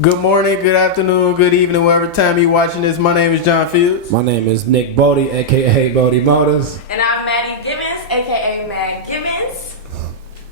Good morning, good afternoon, good evening, whatever time you're watching this. My name is John Fields. My name is Nick Bodie, a.k.a. Bodie Motors. And I'm Maddie Gibbons, a.k.a. Mad Gibbons.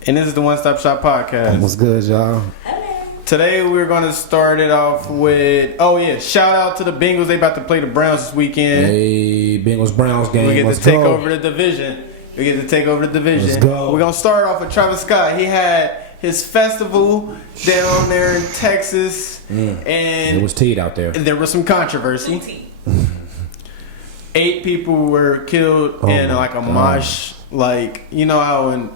And this is the One Stop Shop Podcast. What's good, y'all? Hello. Today we're going to start it off with, shout out to the Bengals. They about to play the Browns this weekend. Hey, Bengals-Browns game. We get Let's to take go. over the division. Let's go. We're going to start off with Travis Scott. He had his festival down there in Texas. And it was teed out there. There was some controversy. 8 people were killed in like a mosh. Like, you know how when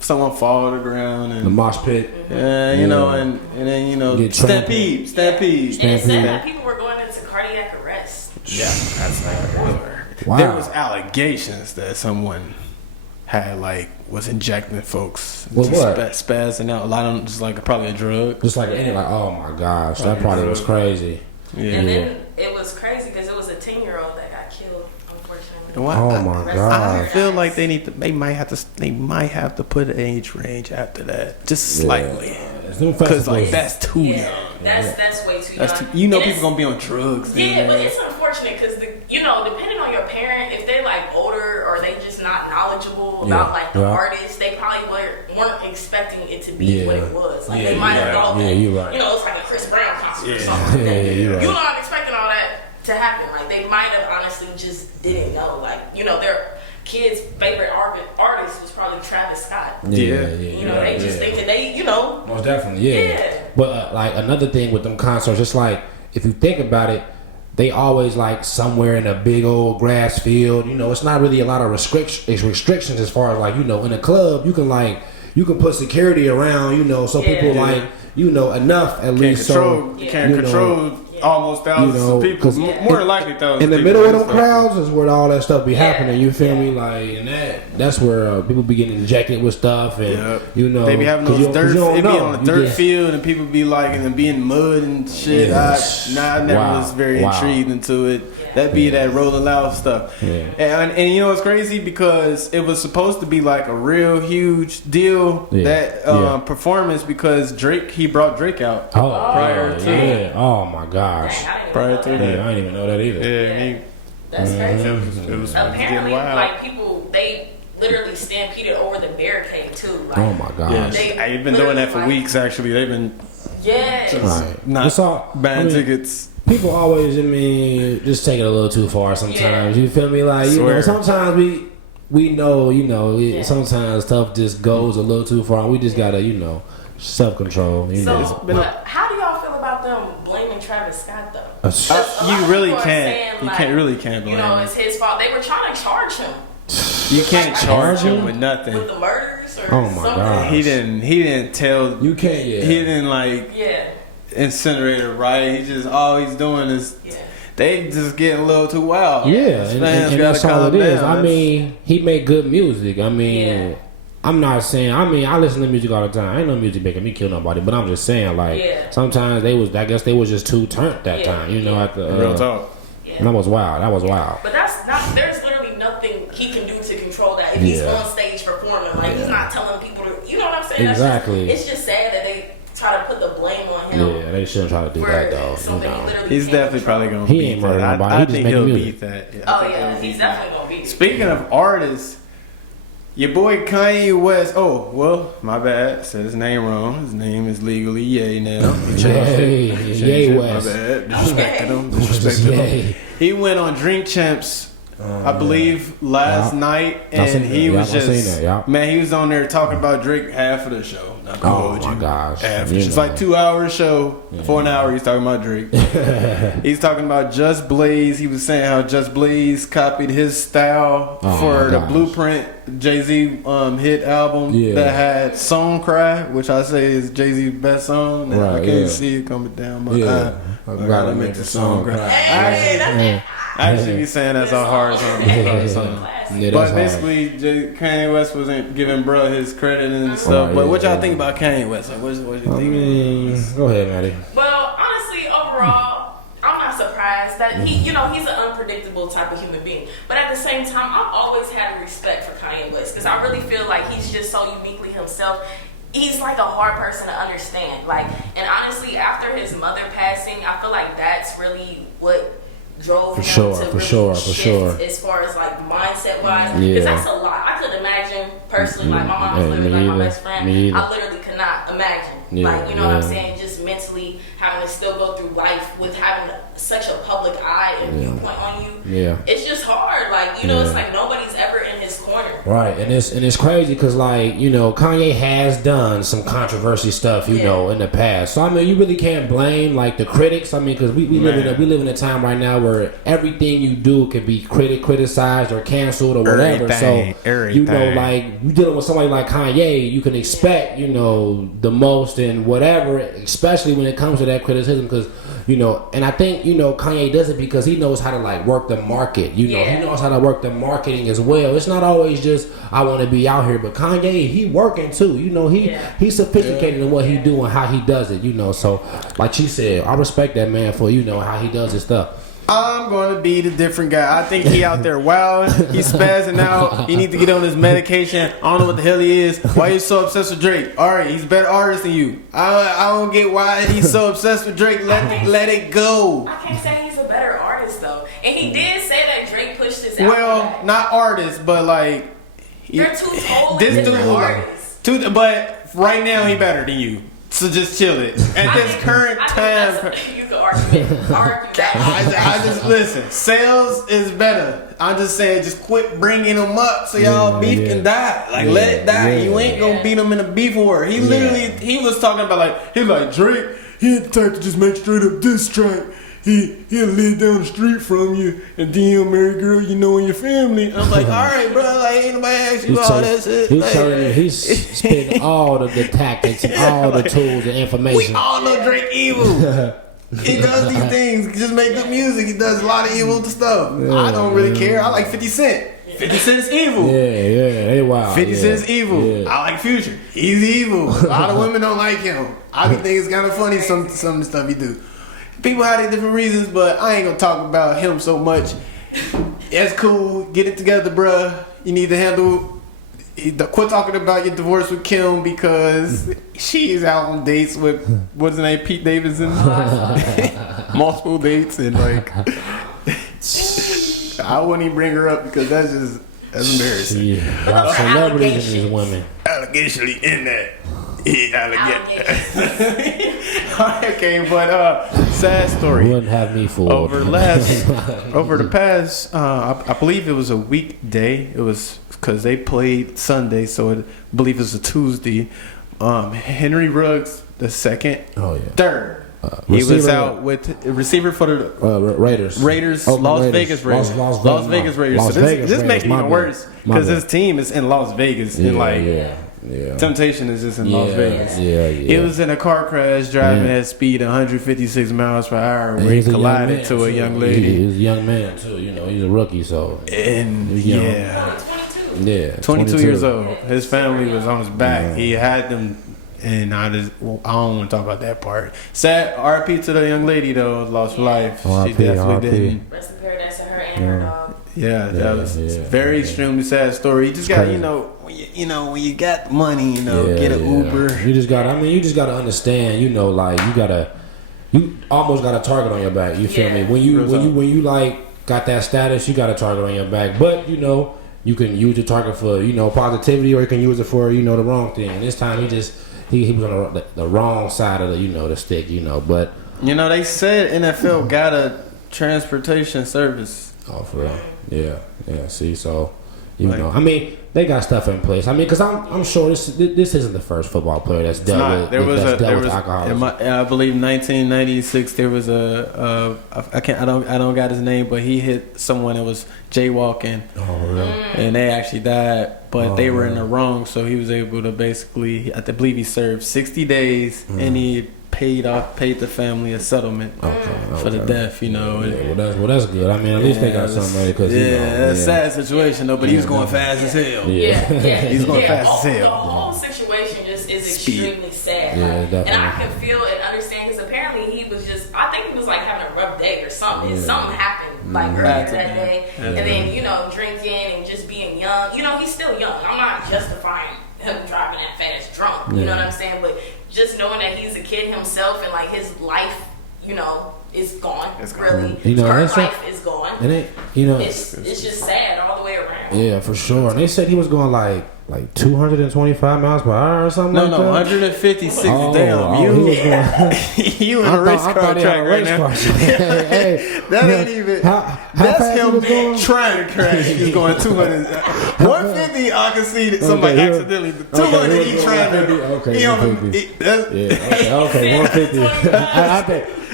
someone fall to the ground and The mosh pit. you know, and then you know, Get stampede. And it said that people were going into cardiac arrest. Yeah, that's like Wow. There was allegations that someone had was injecting folks, With what? spazzing out. A lot of them just like probably a drug. Just like any, like, oh my gosh, that probably was crazy. Yeah. And then it was crazy because it was a 10-year-old that got killed, unfortunately. Oh my I god. feel like they might have to put an age range after that, just slightly, because that's too young. That's way too young. You know, And people gonna be on drugs. Yeah, but it's unfortunate because depending on your parent, if they're like older or they just not knowledgeable about like the artist, they probably weren't expecting it to be what it was. Like they might have thought that you're right. it's like a Chris Brown concert or something like that. You're right. You're not expecting all that to happen. Like they might have honestly just didn't know. Like their kids' favorite artist was probably Travis Scott. They just think that they Most definitely, But like another thing with them concerts, it's like if you think about it, they always like somewhere in a big old grass field. It's not really a lot of restrictions as far as like in a club you can put security around. So people enough at least. You can't control almost thousands of people. More than likely thousands. In the people middle of them crowds is where all that stuff be happening. You feel me? Like, and that's where people be getting injected with stuff, and they be having those dirt. They be on a dirt field, and people be like, and be in mud and shit. Yes. I never was very intrigued into it. That be that Rolling Loud stuff. And it's crazy because it was supposed to be like a real huge deal that performance because he brought Drake out prior to. Oh my gosh. Prior to that. I didn't even know that either. That's crazy. It was Apparently, wild. like people, they literally stampeded over the barricade too. Like, Oh my gosh. I've been doing that for weeks. Actually, they've been buying tickets. People always, just take it a little too far sometimes. You feel me? Like, sometimes we know, sometimes stuff just goes a little too far, and we just gotta, self-control. So, how do y'all feel about them blaming Travis Scott though? You really can't. You can't blame him. It's his fault. They were trying to charge him. You can't charge him with nothing. With the murders or Oh my something. God. He didn't tell. You can't. He didn't incinerate it, right? He just all he's doing is they just getting a little too wild. Yeah, and that's all it is. He made good music. I'm not saying. I listen to music all the time. Ain't no music making me kill nobody. But I'm just saying, sometimes I guess they was just too turned that time. At the real talk. And that was wild. But that's not. There's literally nothing he can do to control that. If he's on stage performing, he's not telling people to. You know what I'm saying? Exactly. It's just sad that they try to put the blame on him. Yeah, they shouldn't try to do that though. He's definitely probably gonna. He ain't murder nobody. I think he'll beat that. He's definitely gonna beat it. Speaking of artists. Your boy Kanye West. Oh, well, my bad. Said his name wrong. His name is legally Ye now. He changed it. Ye West. My bad. Disrespected him. He went on Drink Champs, I believe, last night, and he was just man. He was on there talking about Drake half of the show. Oh my gosh! It's like 2 hour show. For an hour, he's talking about Drake. He's talking about Just Blaze. He was saying how Just Blaze copied his style for the Blueprint Jay-Z hit album that had Song Cry, which I say is Jay-Z's best song. I can't see it coming down my eye. I gotta make the song cry. I actually be saying that's a hard song. But basically, Kanye West wasn't giving bruh his credit and stuff. But what y'all think about Kanye West? Like, what you think? Go ahead, Maddie. Well, honestly, overall, I'm not surprised that he's an unpredictable type of human being. But at the same time, I've always had respect for Kanye West because I really feel like he's just so uniquely himself. he's like a hard person to understand. Like, and honestly, after his mother passing, I feel like that's really what drove him to really shift as far as like mindset wise. Because that's a lot. I could imagine personally, like my mom was living like my best friend. I literally could not imagine. Like, you know what I'm saying? Just mentally having to still go through life with having such a public eye and viewpoint on you. Yeah. It's just hard. Like, you know, it's like nobody's ever in his corner. Right. And it's crazy because, like, you know, Kanye has done some controversy stuff, you know, in the past. So, I mean, you really can't blame, like, the critics. I mean, because we live in a time right now where everything you do can be criticized or canceled or whatever. Everything. You know, like, you dealing with somebody like Kanye, you can expect, you know, the most and whatever, especially when it comes to that criticism, because, you know, and I think, you know, Kanye does it because he knows how to, like, work the market. You know, he knows how to work the marketing as well. It's not always just, I want to be out here, but Kanye, he working too. You know, he's sophisticated in what he do and how he does it, you know. So, like she said, I respect that man for, you know, how he does his stuff. I'm going to be the different guy. I think he out there wilding. He's spazzing out. He needs to get on his medication. I don't know what the hell he is. Why you so obsessed with Drake? All right, he's a better artist than you. I don't get why he's so obsessed with Drake. Let it go. I can't say he's a better artist, though. And he did say that Drake pushed his album back. Not artist, but like... They're two totally different artists. But right now, he better than you. So just chill it. At this current time... You could argue that. I just listen. Sales is better. I'm just saying, just quit bringing them up so y'all beef can die. Like let it die. You ain't gonna beat him in a beef war. He literally he was talking about like Drake. He ain't the type to just make straight up diss track. He'll live down the street from you and then he'll marry a girl you know in your family. I'm like, all right, bro. Like ain't nobody ask you all that shit. He's spitting all the tactics and all the tools and information. We all know Drake evil. He does these things. He just make good music. He does a lot of evil stuff. I don't really care. I like 50 Cent. 50 Cent is evil. They wild. 50 Cent is evil. I like Future. He's evil. A lot of women don't like him. I think it's kind of funny some of the stuff he do. People have their different reasons, but I ain't gonna talk about him so much. That's cool. Get it together, bruh. You need to handle. Quit talking about your divorce with Kim because she's out on dates with what's his name, Pete Davidson. Multiple dates and like. I wouldn't even bring her up because that's embarrassing. Yeah, a lot of celebrities and these women. Allegation in that. Okay, but sad story. Wouldn't have me fooled. Over the past, I believe it was a weekday. It was because they played Sunday, so I believe it was a Tuesday. Henry Ruggs the third. He was out with receiver for the Raiders, Las Vegas Raiders. Las Vegas Raiders. So this makes me even worse because his team is in Las Vegas and Temptation is just in Las Vegas. He was in a car crash driving at speed 156 miles per hour where he collided into a young lady. He's a young man too, you know, he's a rookie, so. And 22 years old. His family was on his back. He had them, and I don't want to talk about that part. Sad RIP to the young lady though, lost her life. She definitely didn't. Rest in paradise to her and her dog. That was very extremely sad story. You just got, when you got the money, get an Uber. You just got to understand, like you almost got a target on your back. You feel me? When you like got that status, you got a target on your back. But you can use the target for positivity, or you can use it for the wrong thing. And this time he was on the wrong side of the stick. But they said NFL got a transportation service. Oh, for real? Yeah. See, so I mean, they got stuff in place. I mean, because I'm sure this isn't the first football player that's dealt with alcoholism. I believe 1996 there was I don't got his name, but he hit someone that was jaywalking. Oh, really? And they actually died, but they were in the wrong, so he was able to basically, I believe he served 60 days, and he paid the family a settlement for the death, Well, that's good. I mean, at least they got something ready. Cause, that's a sad situation, though, but he was going fast as hell. He's going fast as hell. The whole situation just is extremely sad. And I can feel and understand, because apparently he was I think he was like having a rough day or something. Something happened earlier that day. And then, drinking and just being young. He's still young. I'm not justifying him driving that fast drunk. You know what I'm saying? But just knowing that he's a kid himself and like his life, is gone. It's really. Her life is gone. And it's just sad all the way around. Yeah, for sure. And they said he was going like 225 miles per hour or something like that? No, 156. Damn, you in a race car track right now. That ain't even. That's him trying to crash. He's going 200. 150, I can see that somebody accidentally. 200, he trying to. Okay, 150.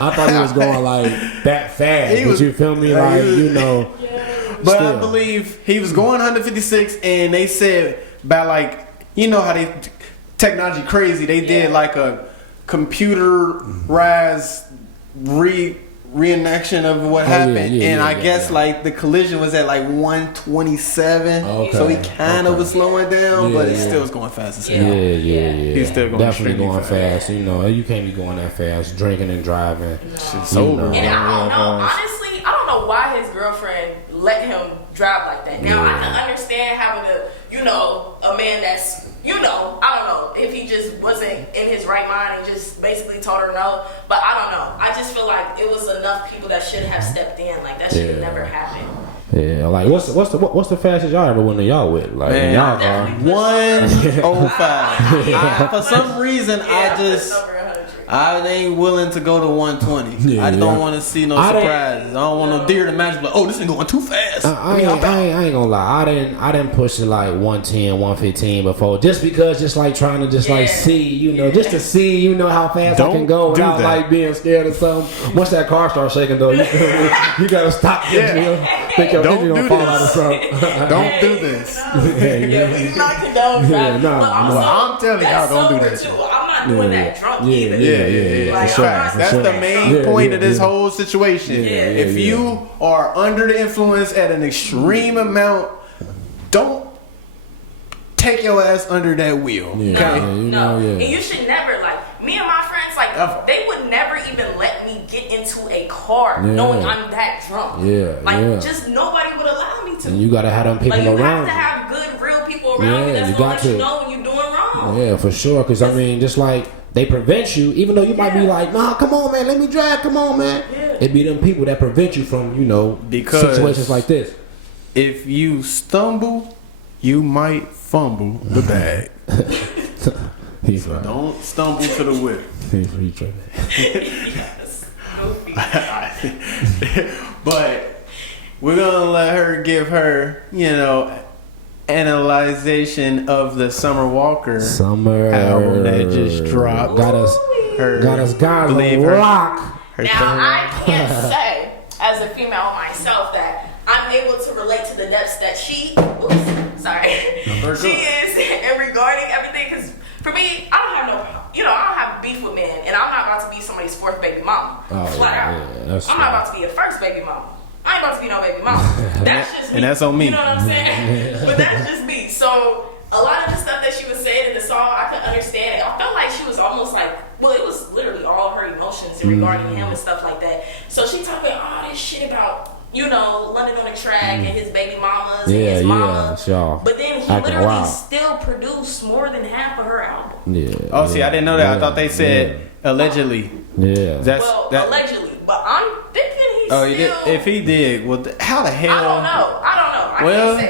I thought he was going like that fast. But you feel me? But I believe he was going 156, and they said by like, how they technology crazy. They did like a computerized reenaction of what happened, and I guess like the collision was at like 127, so he kind of was slowing down, but he still was going fast as hell. He's still going definitely going fast. You can't be going that fast, drinking and driving. And I don't know, honestly, I don't know why his girlfriend let him drive like that. Now I can understand having a man that's I don't know if he just wasn't in his right mind and just basically told her no. But I don't know. I just feel like it was enough people that should have stepped in. Like that should have never happened. Yeah, like what's the fastest y'all ever went to y'all with? Like y'all are 105. For some reason, I ain't willing to go to 120. I don't want to see no surprises. I don't want no deer to match. Like, this ain't going too fast. I ain't gonna lie. I didn't push it like 110, 115 before, just because, just like trying to like see, just to see, how fast I can go without like being scared of something. Once that car starts shaking though, you gotta stop. Think your engine gonna fall out of something. Don't do this. He's not condoned driving. I'm telling y'all, don't do that. I'm not doing that drunk either. Like, that's the main point of this whole situation. If you are under the influence at an extreme amount, don't take your ass under that wheel. No. And you should never, like, me and my friends, like, they would never even let me get into a car knowing I'm that drunk. Just nobody would allow me to. And you gotta have them people around. You have to have good, real people around you that's gonna let you know when you're doing wrong. Yeah, for sure. Because I mean, just like they prevent you, even though you might be like, nah, come on, man, let me drive, come on, man. It be them people that prevent you from, because situations like this. If you stumble, you might fumble the bag. So don't stumble to the whip. But we're gonna let her give her, analyzation of the Summer Walker album that just dropped. Got us guys on rock. I can't say as a female myself that I'm able to relate to the depths that she is in regarding everything. Because for me, I don't have beef with men, and I'm not about to be somebody's fourth baby mama. Flat out. I'm not about to be a first baby mama. I ain't about to be no baby mama. That's just me. And that's on me. You know what I'm saying? But that's just me. So a lot of the stuff that she was saying in the song, I could understand it. I felt like she was almost like, it was literally all her emotions regarding him and stuff like that. So she talking all this shit about, London on the track and his baby mamas and his mama. Sure. But then he literally still produced more than half of her album. See, I didn't know that. I thought they said allegedly. Allegedly. But I'm thinking he still... If he did, how the hell... I don't know.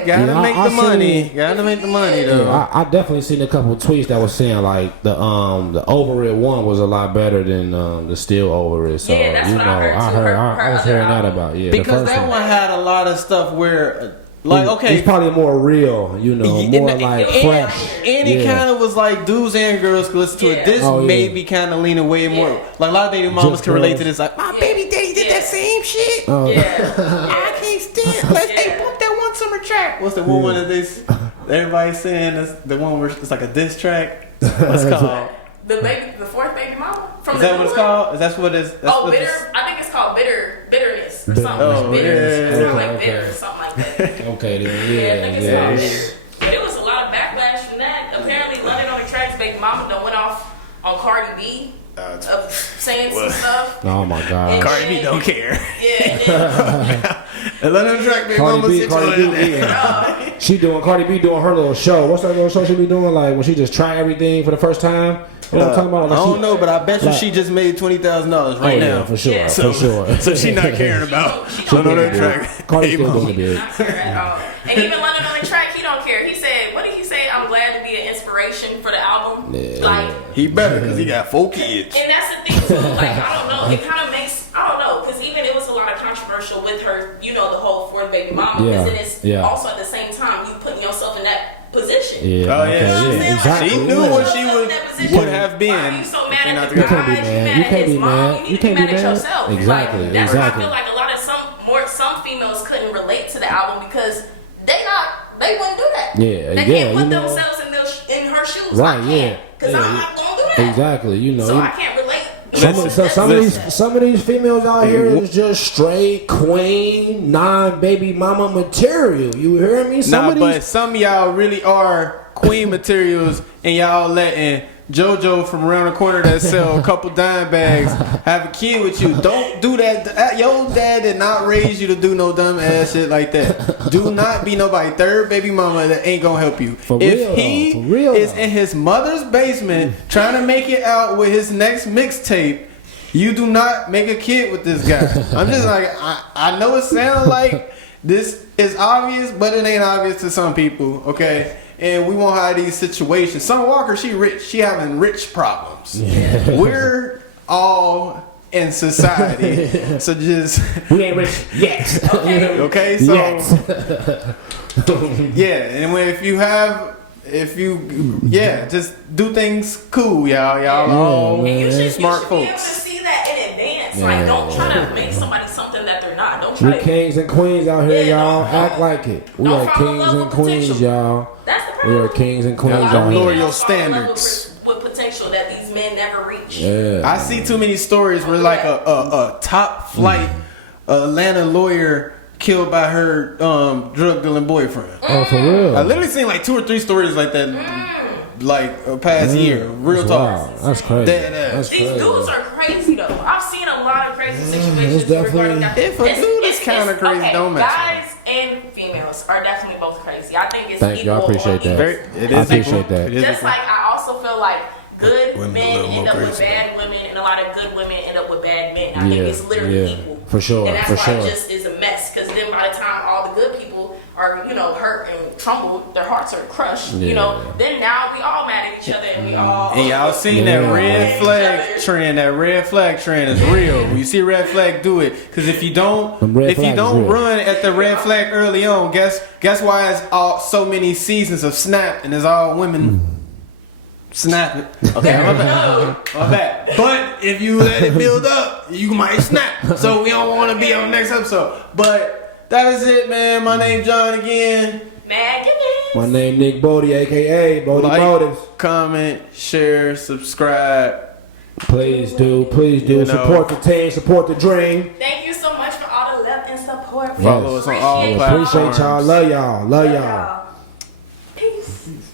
Gotta make the money. Gotta make the money, though. I definitely seen a couple of tweets that was saying, like, the Over It one was a lot better than the Still Over It. So, that's what I heard, too. I was hearing that about, because that one had a lot of stuff where... It's probably more real, more like fresh. And it kind of was like dudes and girls could listen to it. This maybe kind of leaning away more. Like a lot of baby mamas can relate to this. Like, my baby daddy did that same shit. I can't stand. Let's bump that one summer track. What's the one of this? Everybody's saying that's the one where it's like a diss track. What's it called? The fourth baby mama. Is that what it's called? Is that what it is? Bitter. I think it's called bitterness or something. Bitter or something like that. Okay, then, I think it's called bitter. But it was a lot of backlash from that. Apparently, London on the Track's baby mama done went off on Cardi B, saying some stuff. Oh my God. Cardi B don't care. Atlanta track Big Mama sit your Cardi B, ass. Cardi B doing her little show. What's that little show she be doing? Like when she just try everything for the first time. You know what I'm talking about? Like I don't know, but I bet you she just made $20,000 right now. For sure, Yeah. for sure. So she not caring about London Track. Cardi still doing it Not care at all. And even London on the track, he don't care. He said, what did he say? I'm glad to be an inspiration for the album. Yeah. Like, He better because he got 4 kids. and that's the thing too. Like, I don't know. It kind of makes, I don't know, because even it was a lot of controversial with her, you know, the whole fourth baby mama. Yeah. Because then it's also at the same time you putting yourself in that position. Yeah. Oh, yeah. Okay, You know what I'm yeah. saying? Exactly. She knew You what put she yourself in that position. would have been. Why are you so mad at the You can't be guys? mad. You You mad can't at his be mom? mad. You You need to can't be be mad at mad. yourself. Exactly, Like, that's why I exactly. feel like a lot of some females couldn't relate to the album because they wouldn't do that. Yeah, They yeah, can't put you know. themselves in her shoes. Right, I yeah. can't, because Yeah, I'm not gonna do that. Exactly. You know. So I can't relate. Some of these females out here is just straight queen, non-baby mama material. You hear me? But some of y'all really are queen materials, and y'all letting JoJo from around the corner that sell a couple dime bags have a kid with you. Don't do that. Your dad did not raise you to do no dumb ass shit like that. Do not be nobody third baby mama that ain't gonna help you. If he is in his mother's basement trying to make it out with his next mixtape, you do not make a kid with this guy. I'm just like, I know it sounds like this is obvious, but it ain't obvious to some people, okay? And we won't have these situations. Summer Walker, she rich. She having rich problems. Yeah. We're all in society. So just... We ain't rich yet. Okay, so... yeah, and just do things cool, y'all. Y'all all smart folks. You should be able to see that in advance. Yeah. Like, don't try to make somebody something that they're not. Don't try we kings and queens out here, y'all. Act like it. We are kings and queens, y'all. That's the problem. We are kings and queens out Don't here. lower your standards. With potential that these men never reach. Yeah. I see too many stories where like a top flight Atlanta lawyer killed by her drug dealing boyfriend. Oh, for real? I literally seen like 2 or 3 stories like that, like past year. Real talk. That's crazy. These dudes are crazy though. I've seen a lot of crazy situations regarding that. If a dude is kind of crazy, don't mess guys and females are definitely both crazy. I think it's Thank you. I appreciate that. It is I appreciate that. Just like I also feel like good men end up with bad women, and a lot of good women end up with bad men. I think it's literally equal. For sure. And that's why it just is a mess. Because then by the time all the good people are, hurt and crumbled, their hearts are crushed. Yeah. Then now we all mad at each other, and we all. And y'all seen that red flag trend? That red flag trend is real. When you see red flag, do it. Because if you don't run at the red flag early on, guess why it's all so many seasons of Snap and it's all women. Snap it. Okay, my bad. But if you let it build up, you might snap. So we don't want to be on the next episode. But that is it, man. My name John again. My name Nick Bodie, aka Bodie Motives. Comment, share, subscribe. Please do. Support the team, support the dream. Thank you so much for all the love and support. Follow us on all platforms. Appreciate y'all. Love y'all.